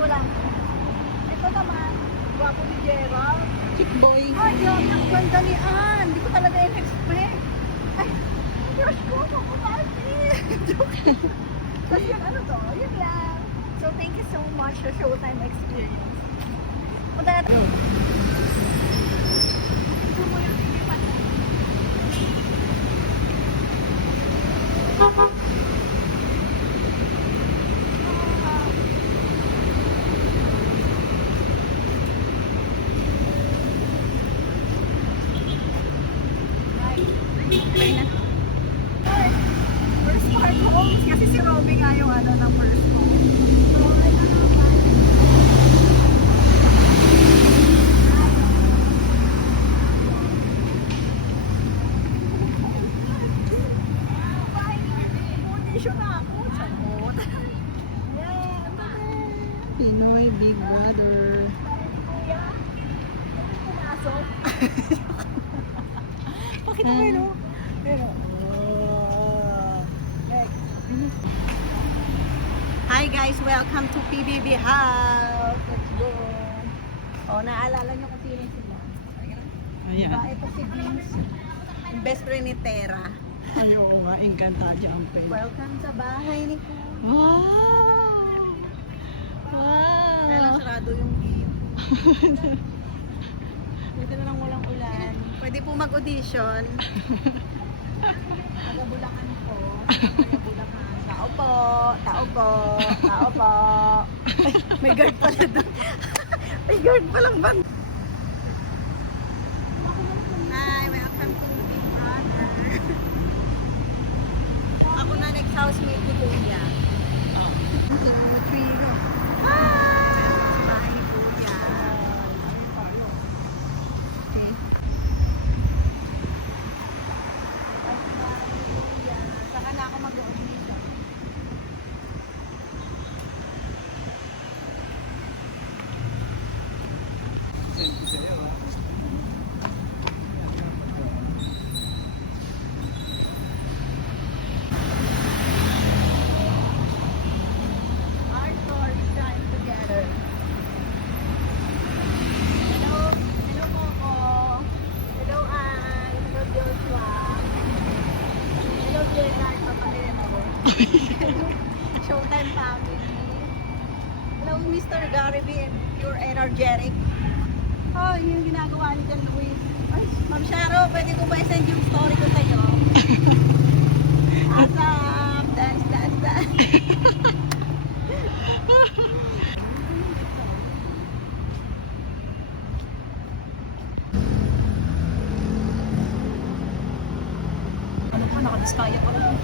ko lang. Ito naman, gwapo ni Gerald. Chick boy. Ay, yun, ang ganda ni Ann. Hindi ko talaga in-expect. Ay, ang crush ko, kumapati. Tapos yun, ano to? Yun lang. So, thank you so much sa Showtime experience. Punta natin. Gusto mo yung inipan mo? Okay na. First part home. Kasi si Robby nga yung ano ng first home. So, ay ano ba? Audition na ako. Sagot. Yeah, Pinoy Big Brother. kuya. Pumasok. Bakit mo yun, no? Pero, hi guys, welcome to PBB House. Let's go. Oh, naalala niyo kung sino sila? Ayan. Diba, ito si Vince, yung best friend ni Tera. Ay, oo nga. Encantadia ang pen. Welcome sa bahay ni Kuya. Wow! Kaya lang Wow! sarado yung gate. Dito na lang walang ulan. Pwede po mag-audition. Taga Bulacan po. Taga Bulacan. Tao po. Tao po. Tao po. Ay, may guard pala doon. May guard palang bang. Hi, welcome to Big Brother. Ako na next housemate ni Kuya. 1, 2, 3, go. Hi! Bahay ni Kuya. Okay. Saka na ako mag-audition. Our story time together. Hello, hello Coco. Hello Ann. Hello Joshua. Hello Gerard. Papahin ako. Showtime family. Hello Mr. Gary B. You're energetic. Oh, yun yung ginagawa ni Jan Luis. Ay, Ma'am Sharo, pwede ko ba i-send yung story ko sa'yo? Asap, dance, dance, dance. Ano pa, nakadiskaya ko lang.